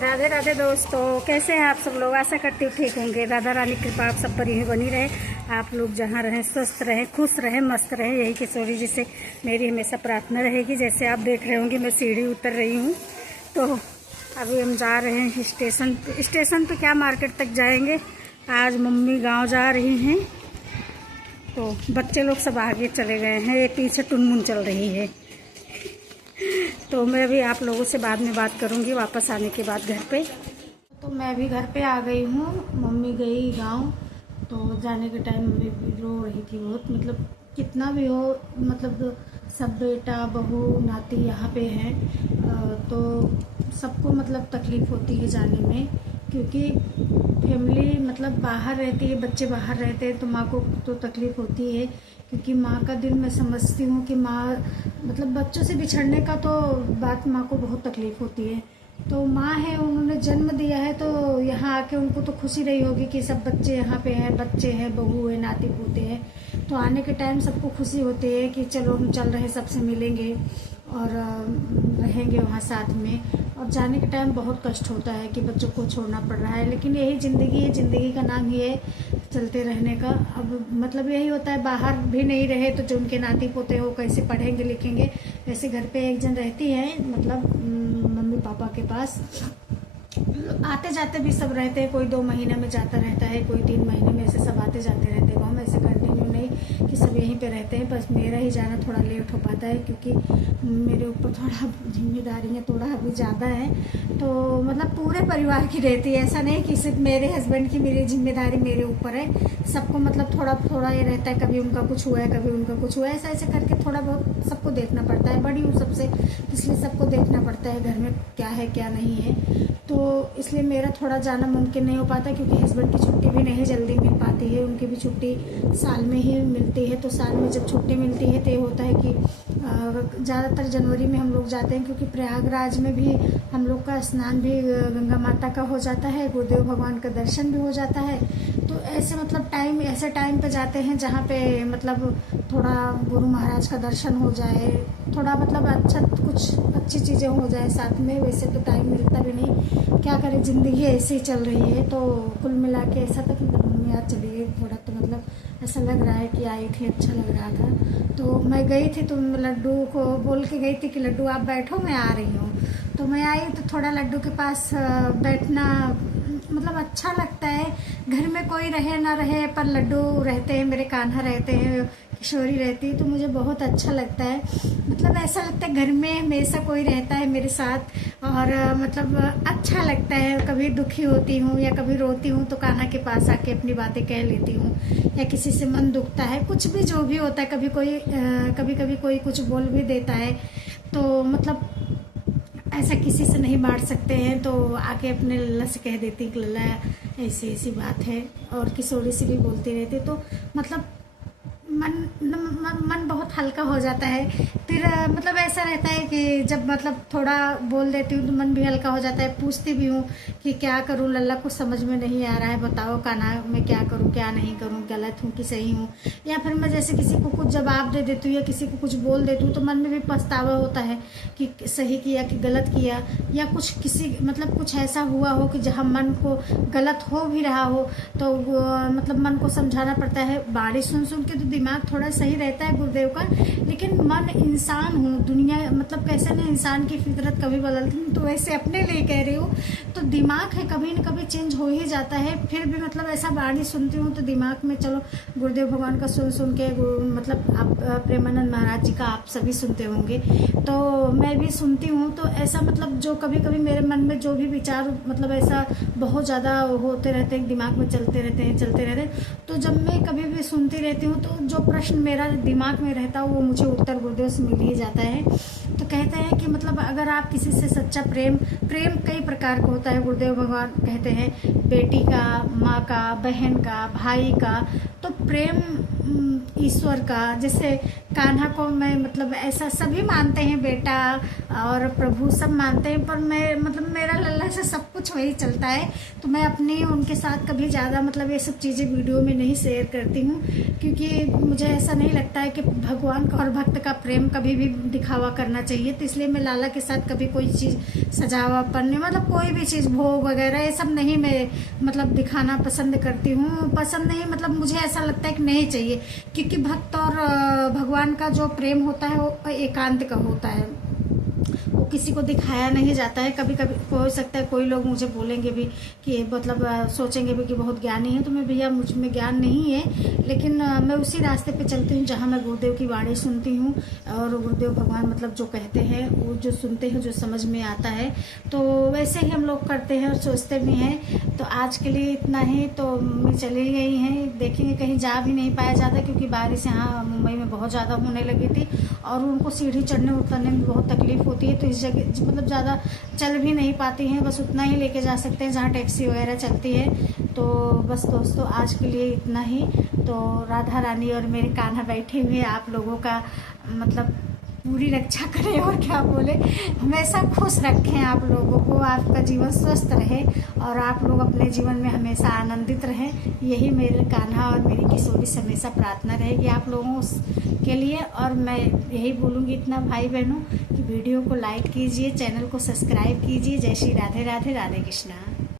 राधे राधे दोस्तों, कैसे हैं आप सब लोग। आशा करती हूँ ठीक होंगे। राधा रानी की कृपा आप सब पर ही बनी रहे। आप लोग जहाँ रहें स्वस्थ रहें, खुश रहें, मस्त रहें, यही किशोरी जी से मेरी हमेशा प्रार्थना रहेगी। जैसे आप देख रहे होंगे मैं सीढ़ी उतर रही हूँ। तो अभी हम जा रहे हैं स्टेशन पे क्या मार्केट तक जाएंगे। आज मम्मी गाँव जा रही हैं, तो बच्चे लोग सब आगे चले गए हैं, ये पीछे टुनमुन चल रही है। तो मैं भी आप लोगों से बाद में बात करूंगी वापस आने के बाद घर पे। तो मैं भी घर पे आ गई हूँ। मम्मी गई गांव, तो जाने के टाइम मम्मी भी रो रही थी बहुत। मतलब कितना भी हो, मतलब सब बेटा बहू नाती यहाँ पे हैं, तो सबको मतलब तकलीफ़ होती है जाने में, क्योंकि फैमिली मतलब बाहर रहती है, बच्चे बाहर रहते हैं, तो माँ को तो तकलीफ़ होती है। क्योंकि माँ का दिल मैं समझती हूँ कि माँ मतलब बच्चों से बिछड़ने का तो बात माँ को बहुत तकलीफ़ होती है। तो माँ है, उन्होंने जन्म दिया है, तो यहाँ आके उनको तो खुशी रही होगी कि सब बच्चे यहाँ पे हैं, बच्चे हैं, बहू है, नाती पोते हैं। तो आने के टाइम सबको खुशी होती है कि चलो हम चल रहे, सबसे मिलेंगे और रहेंगे वहाँ साथ में। और जाने के टाइम बहुत कष्ट होता है कि बच्चों को छोड़ना पड़ रहा है, लेकिन यही ज़िंदगी है, ज़िंदगी का नाम ही है चलते रहने का। अब मतलब यही होता है, बाहर भी नहीं रहे तो जो उनके नाती पोते हो कैसे पढ़ेंगे लिखेंगे। वैसे घर पे एक जन रहती है, मतलब मम्मी पापा के पास आते जाते भी सब रहते हैं। कोई 2 महीने में जाता रहता है, कोई 3 महीने में, ऐसे सब आते जाते रहते हैं। हम ऐसे कंटिन्यू नहीं कि सब यहीं पे रहते हैं। बस मेरा ही जाना थोड़ा लेट हो पाता है, क्योंकि मेरे ऊपर थोड़ा जिम्मेदारियाँ थोड़ा अभी ज़्यादा है। तो मतलब पूरे परिवार की रहती है, ऐसा नहीं कि सिर्फ मेरे हस्बैंड की मेरी जिम्मेदारी मेरे ऊपर है। सबको मतलब थोड़ा थोड़ा ये रहता है, कभी उनका कुछ हुआ है, कभी उनका कुछ हुआ है, ऐसा ऐसे करके थोड़ा बहुत सबको देखना पड़ता है। बड़ी हूँ सबसे, इसलिए सबको देखना पड़ता है घर में क्या है क्या नहीं है। तो इसलिए मेरा थोड़ा जाना मुमकिन नहीं हो पाता, क्योंकि हस्बैंड की छुट्टी भी नहीं जल्दी मिल पाती है। उनकी भी छुट्टी साल में ही मिलती है। तो साल में जब छुट्टी मिलती है तो ये होता है कि ज़्यादातर जनवरी में हम लोग जाते हैं, क्योंकि प्रयागराज में भी हम लोग का स्नान भी गंगा माता का हो जाता है, गुरुदेव भगवान का दर्शन भी हो जाता है। तो ऐसे मतलब ऐसे टाइम पे जाते हैं जहाँ पे मतलब थोड़ा गुरु महाराज का दर्शन हो जाए, थोड़ा मतलब अच्छा कुछ अच्छी चीज़ें हो जाए साथ में। वैसे तो टाइम मिलता भी नहीं, क्या करें, ज़िंदगी ऐसे ही चल रही है। तो कुल मिला के ऐसा था कि मम्मी आज चलिए थोड़ा, तो मतलब ऐसा लग रहा है कि आई थी, अच्छा लग रहा था। तो मैं गई थी, तो लड्डू को बोल के गई थी कि लड्डू आप बैठो, मैं आ रही हूँ। तो मैं आई तो थोड़ा लड्डू के पास बैठना मतलब अच्छा लगता है। घर में कोई रहे ना रहे, पर लड्डू रहते हैं, मेरे कान्हा रहते हैं, किशोरी रहती है, तो मुझे बहुत अच्छा लगता है। मतलब ऐसा लगता है घर में हमेशा कोई रहता है मेरे साथ, और मतलब अच्छा लगता है। कभी दुखी होती हूँ या कभी रोती हूँ तो कान्हा के पास आके अपनी बातें कह लेती हूँ, या किसी से मन दुखता है, कुछ भी जो भी होता है, कभी कभी कोई कुछ बोल भी देता है, तो मतलब ऐसा किसी से नहीं बांट सकते हैं। तो आके अपने लल्ला से कह देती कि लल्ला ऐसी ऐसी बात है, और किशोरी से भी बोलती रहती। तो मतलब मन बहुत हल्का हो जाता है। फिर मतलब ऐसा रहता है कि जब मतलब थोड़ा बोल देती हूँ तो मन भी हल्का हो जाता है। पूछती भी हूँ कि क्या करूँ, लल्ला को समझ में नहीं आ रहा है, बताओ कान्हा मैं क्या करूँ क्या नहीं करूँ, गलत हूँ कि सही हूँ। या फिर मैं जैसे किसी को कुछ जवाब दे देती हूँ या किसी को कुछ बोल देती हूँ, तो मन में भी पछतावा होता है कि सही किया कि गलत किया, या कुछ किसी मतलब कुछ ऐसा हुआ हो कि जहाँ मन को गलत हो भी रहा हो, तो मतलब मन को समझाना पड़ता है। बारिश सुन सुन के तो दिमाग थोड़ा सही रहता है गुरुदेव का, लेकिन मन इंसान हूँ, दुनिया मतलब कैसे ना इंसान की फितरत कभी बदलती नहीं, तो वैसे अपने लिए कह रही हूँ। तो दिमाग है कभी न कभी चेंज हो ही जाता है। फिर भी मतलब ऐसा बाणी सुनती हूँ तो दिमाग में चलो गुरुदेव भगवान का सुन के, मतलब आप प्रेमानंद महाराज जी का आप सभी सुनते होंगे, तो मैं भी सुनती हूँ। तो ऐसा मतलब जो कभी कभी मेरे मन में जो भी विचार मतलब ऐसा बहुत ज़्यादा होते रहते हैं, दिमाग में चलते रहते हैं, तो जब मैं कभी भी सुनती रहती हूँ तो जो प्रश्न मेरा दिमाग में रहता है वो मुझे उत्तर गुरुदेव से मिल ही जाता है। तो कहते हैं कि मतलब अगर आप किसी से सच्चा प्रेम कई प्रकार का होता है। गुरुदेव भगवान कहते हैं बेटी का, माँ का, बहन का, भाई का, तो प्रेम ईश्वर का। जैसे कान्हा को मैं मतलब ऐसा सभी मानते हैं, बेटा और प्रभु सब मानते हैं, पर मैं मतलब मेरा लल्ला से सब कुछ कुछ वही चलता है। तो मैं अपने उनके साथ कभी ज़्यादा मतलब ये सब चीज़ें वीडियो में नहीं शेयर करती हूँ, क्योंकि मुझे ऐसा नहीं लगता है कि भगवान का और भक्त का प्रेम कभी भी दिखावा करना चाहिए। तो इसलिए मैं लाला के साथ कभी कोई चीज़ सजावट मतलब कोई भी चीज़ भोग वगैरह ये सब नहीं मैं मतलब दिखाना पसंद करती हूँ। पसंद नहीं मतलब मुझे ऐसा लगता है कि नहीं चाहिए, क्योंकि भक्त और भगवान का जो प्रेम होता है वो एकांत का होता है, वो किसी को दिखाया नहीं जाता है। कभी कभी हो सकता है कोई लोग मुझे बोलेंगे भी कि मतलब सोचेंगे भी कि बहुत ज्ञानी है, तो मैं भैया मुझ में ज्ञान नहीं है, लेकिन मैं उसी रास्ते पे चलती हूँ जहाँ मैं गुरुदेव की वाणी सुनती हूँ और गुरुदेव भगवान मतलब जो कहते हैं वो जो सुनते हैं, जो समझ में आता है, तो वैसे ही हम लोग करते हैं और सोचते भी हैं। तो आज के लिए इतना ही। तो मैं चली गई हैं, देखेंगे कहीं जा भी नहीं पाया जाता, क्योंकि बारिश यहाँ मुंबई में बहुत ज़्यादा होने लगी थी और उनको सीढ़ी चढ़ने उतरने में बहुत तकलीफ होती है। तो इस जगह मतलब ज़्यादा चल भी नहीं पाती हैं, बस उतना ही लेके जा सकते हैं जहाँ टैक्सी वगैरह चलती है। तो बस दोस्तों आज के लिए इतना ही। तो राधा रानी और मेरे कान्हा बैठे हुए आप लोगों का मतलब पूरी रक्षा करें और क्या बोले, हमेशा खुश रखें आप लोगों को, आपका जीवन स्वस्थ रहे और आप लोग अपने जीवन में हमेशा आनंदित रहें। यही मेरे कान्हा और मेरी किशोरी से हमेशा प्रार्थना रहेगी आप लोगों के लिए। और मैं यही बोलूँगी इतना भाई बहनों कि वीडियो को लाइक कीजिए, चैनल को सब्सक्राइब कीजिए। जय श्री राधे राधे, राधे कृष्णा।